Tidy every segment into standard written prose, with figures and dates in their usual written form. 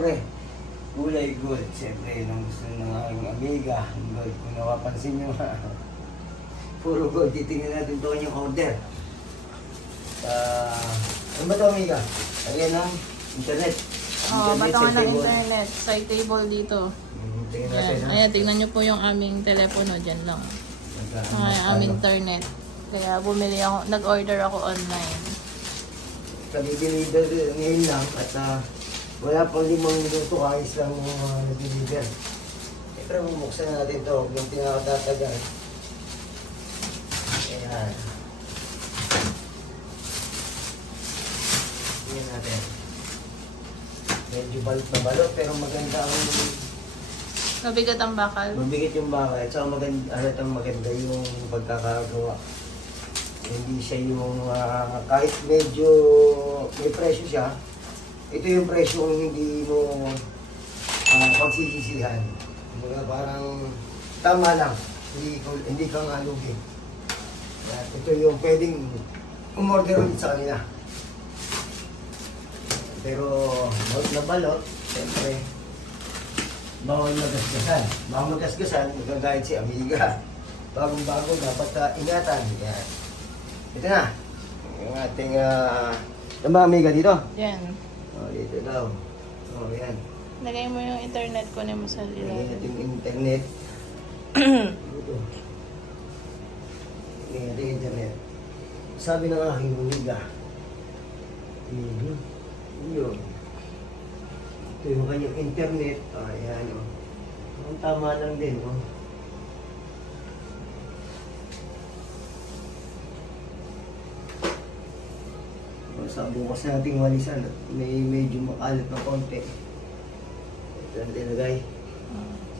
siyempre, kulay gold. Siyempre, nung gusto ng aking amiga, gold. Kung napapansin nyo, puro gold. Titingnan natin ito yung order. Ano ba ito, amiga? Ayan ang internet. Oh, batangan side ng table. internet. Side table dito. Tingnan natin, Ayan, ha? ayan, tingnan nyo po yung aming telepono dyan lang. Ay, aming internet. Kaya bumili ako, nag-order ako online. Nag-deliver ngayon lang at wala pang 5 minuto, ayos lang yung nag-deliver. Siyempre, bubuksan natin ito, yung pinakatatagal. Ayan. Tingnan natin. Medyo balot na balot, pero maganda ang Mabigat ang bakal. mabigat yung bakal. At saka maganda yung pagkakagawa. Hindi siya yung kahit medyo may presyo siya, ito yung presyo kung hindi mo pagsisisihan. Parang tama lang, hindi ka nga lugi. At ito yung pwedeng umorder ulit sa kanila. Pero balot na balot, siyempre, bawal magasgasan. Bawal magasgasan, magagayad si Amiga. Bagong-bago, dapat ingatan. Yan. Ito na. Yung ating, ano ba Amiga dito? Yan. Dito daw. Yan. Lagay mo yung internet ko na mo sa Lagyan natin ilalim. yung internet. Dito. Lagyan natin yung internet. Sabi ng aking Amiga. Yun. Ito yung kanyang internet. Ayan, o. Ang tama lang din, o. Sa bukas nating walisan, may medyo makalat na konti. Ito na tinagay.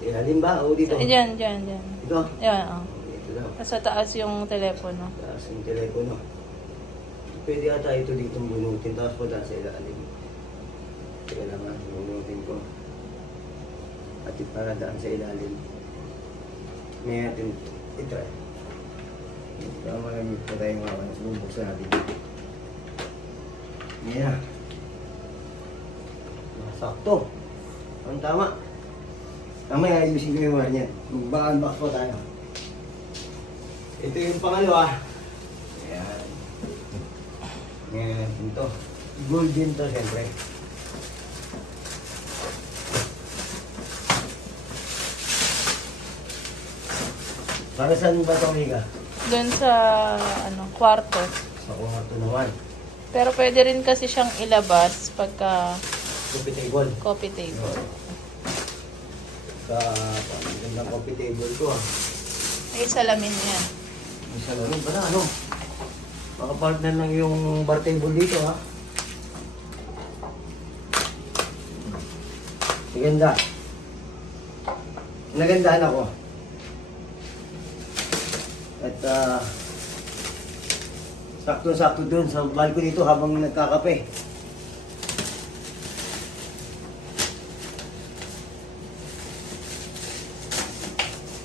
Ilalim ba? O dito? Dyan. Ito? Yan, oh. Ito daw. Nasa taas yung telepono. Taas yung telepono. Pwede ata ito dito bunutin, tapos punta sa ilalim. Teka lang nga, bunutin ko. At para daan sa ilalim. May natin ito eh. Tama lang ito tayo mga bubuksan natin. Yan na. Sakto. Ang tama. Tama yung ayusin ko yung wire niyan. Mag-unbox po tayo. Ito yung pangalawa. Ayan. Ngayon ito. Golden to siyempre. Para saan ba ito, Amiga? Doon sa, kwarto. Sa kwarto naman. Pero pwede rin kasi siyang ilabas pagka Coffee table. coffee table. Sa magandang coffee table ko ah. May salamin yan. May salamin pa na ano. Makapartner lang yung bar table dito ha. Maganda. Nagandahan ako. At sakto-sakto dun sa balcony dito habang nagkakape.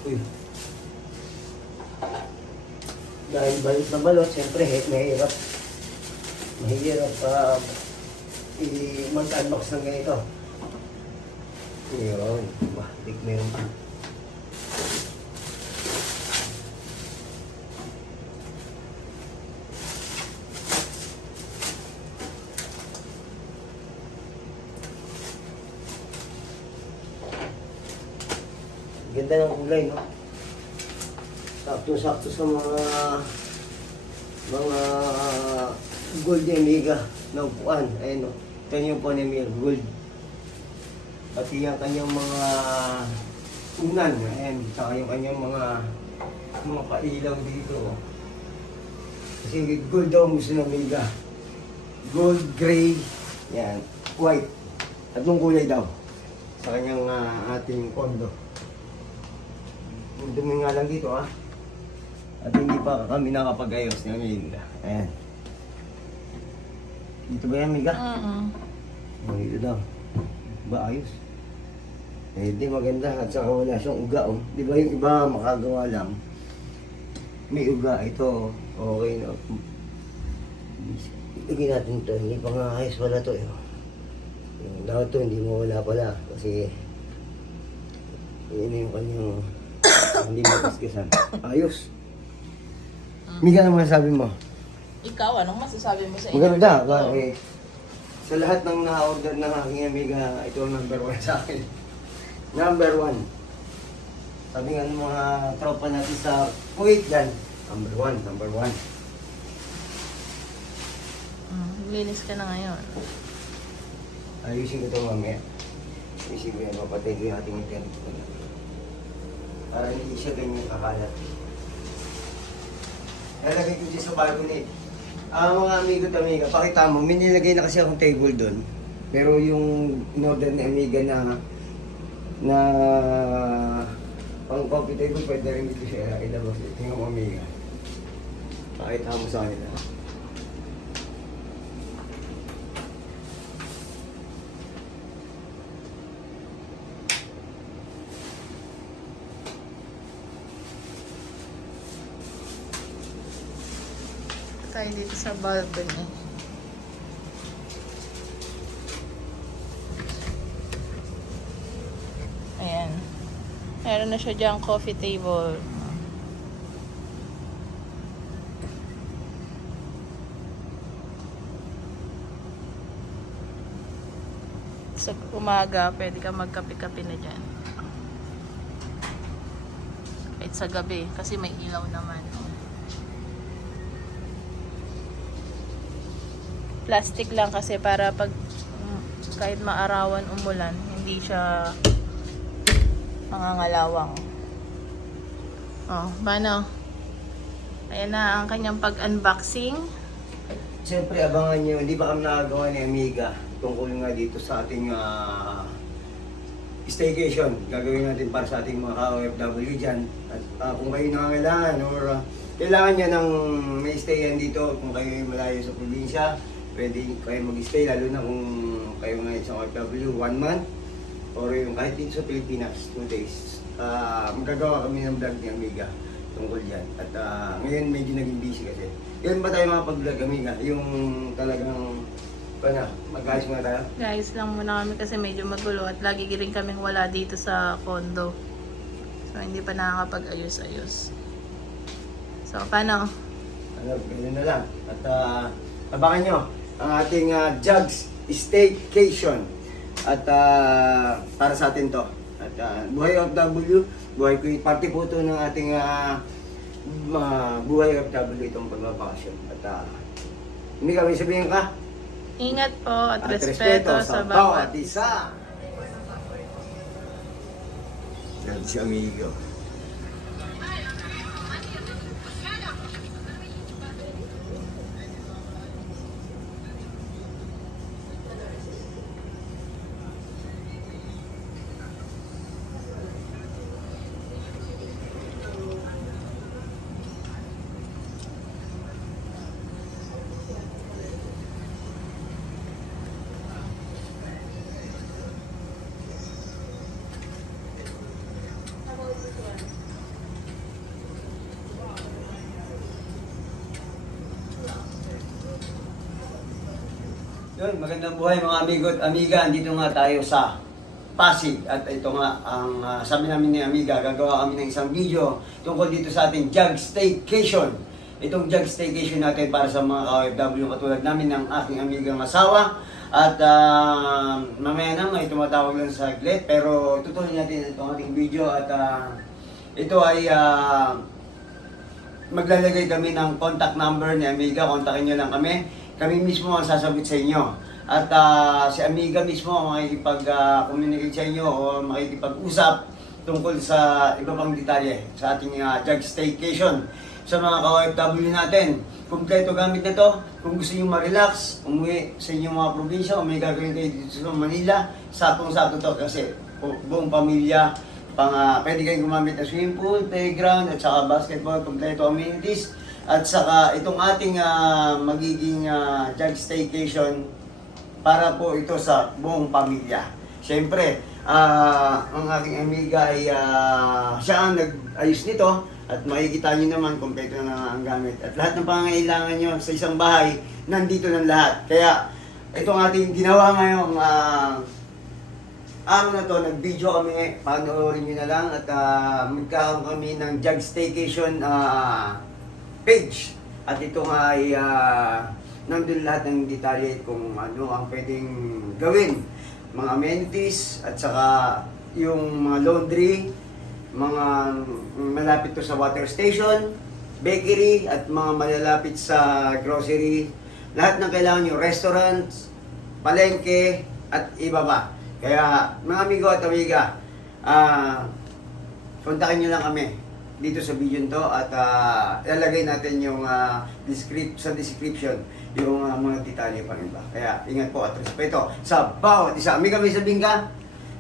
Uy. Dahil balot na balot, siyempre mahirap. Mahirap mag-unbox ng ganito. Yun. Bahtik meron pa. Ganda ng kulay, no? Sakto-sakto sa mga gold Amiga na upuan. Ayan, no? Kanyang upuan Amiga, gold. Pati yung kanyang mga unan. Ayan, saka yung kanyang mga pailaw dito. Kasi gold daw ang gusto ng Amiga. Gold, gray, yan, white. Tatlong kulay daw sa kanyang ating kondo. Dumi nga lang dito ah. At hindi pa kami nakapag-ayos ng Amiga. Ayan. Dito ba yan, Amiga? Oh, dito daw. Ba ayos? Eh, di maganda. At saka wala siyang uga oh. Di ba yung iba makagawa lang? May uga. Ito, okay na. Ilagay natin ito. Hindi pa nga ayos wala to eh. Yung lahat to, hindi mo wala pala. Kasi, yun na yung kanyang hindi makaskasan. Ayos. Mika, ano masasabi mo? Ikaw, anong masasabi mo sa inyo? Maganda. Sa lahat ng na-order ng aking amiga, ito ang number 1 sa akin. Number 1. Sabi nga ng mga tropa natin sa Kuwait dyan, number 1, number 1. Linis ka na ngayon. Ayusin ko ito mamaya. Ayusin ko yan, mapatay ko yung ating internet. Para hindi siya ganyan kakalat. Nalagay ko dyan sa balcony. Mga amigo at amiga, pakita mo, may nilagay na kasi akong table doon. Pero yung in-order ni amiga na pang coffee table, pwede rin dito siya ilabas. Tingnan mo amiga. Pakita mo sa kanila. Tayo dito sa balcony. Ayan. Meron na siya diyang coffee table. Sa umaga, pwede ka magkape-kape na dyan. Kahit sa gabi, kasi may ilaw naman. Plastic lang kasi para pag kahit maarawan, umulan, hindi siya mangangalawang. Oh, paano? Ayan na ang kanyang pag-unboxing. Siyempre, abangan nyo, hindi pa kami nakagawa ni Amiga tungkol nga dito sa ating staycation. Gagawin natin para sa ating mga ka-OFW dyan. At kung kayo nangangailangan or kailangan nyo ng may stayan dito, kung kayo ay malayo sa probinsya, pwede kayo mag-stay, lalo na kung kayo nga isang OFW, 1 month, or yung kahit dito sa Pilipinas, 2 days. Magagawa kami ng vlog ni Amiga tungkol dyan. At ngayon medyo naging busy kasi. Yan ba tayo makapag-vlog, Amiga? Yung talagang, mag-ayos muna tayo? Guys, lang muna kami kasi medyo magulo at lagi rin kaming wala dito sa condo. So, hindi pa nakakapag-ayos-ayos. So, paano? Ganyan na lang. At abangan nyo ang ating Jugs Staycation. At para sa atin to. At buhay OFW, buhay ko party po to ng ating buhay OFW itong pagbabakasyon. At hindi kami sabihin ka. Ingat po at respeto sa bawat isa. Yan si Amigo. Yun, magandang buhay mga amigo at amiga. Andito nga tayo sa Pasig. At ito nga, ang sabi namin ni Amiga, gagawa kami ng isang video tungkol dito sa ating Jug Staycation. Itong Jug Staycation natin para sa mga OFW katulad namin ng aking amigang asawa. At mamaya na may tumatawag lang sa saglit. Pero tutuloy natin itong ating video at ito ay maglalagay kami ng contact number ni Amiga. Kontakin nyo lang kami. Kami mismo ang sasagot sa inyo. At si Amiga mismo ang makikipag-communicate sa inyo o makikipag-usap tungkol sa iba pang detalye sa ating Jug Staycation. Sa mga ka-OFW natin, kumpleto gamit na to. Kung gusto nyo ma-relax, umuwi sa inyong mga probinsya o may gagawin kayo dito sa Manila, sakong-sakto to kasi buong pamilya, pwede kayong gumamit ng swimming pool, playground, at saka basketball, kumpleto amenities. At saka itong ating magiging Jug Staycation para po ito sa buong pamilya. Siyempre, ang aking amiga ay siya ang nag-ayos nito at makikita nyo naman kompleto na ang gamit. At lahat ng pangangailangan nyo sa isang bahay, nandito ng lahat. Kaya ito ang ating ginawa ngayong araw na to. Nag-video kami, panoorin nyo na lang at magkakaroon kami ng Jug Staycation page. At ito nga ay nandun lahat ng detalye kung ano ang pwedeng gawin. Mga amenities at saka yung mga laundry, mga malapit to sa water station, bakery at mga malalapit sa grocery. Lahat ng kailangan nyo, restaurants, palengke at iba pa. Kaya mga amigo at amiga, kontakin nyo lang kami dito sa video to at ilalagay natin yung sa description yung mga detalye pang iba. Kaya ingat po at respeto sa bawat isa. Amiga, may sabihin ka?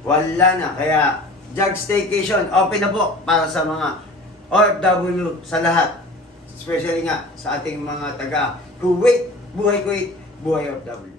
Wala na. Kaya Jug Staycation open na po para sa mga OFW sa lahat. Especially nga sa ating mga taga Kuwait, buhay Kuwait, buhay OFW.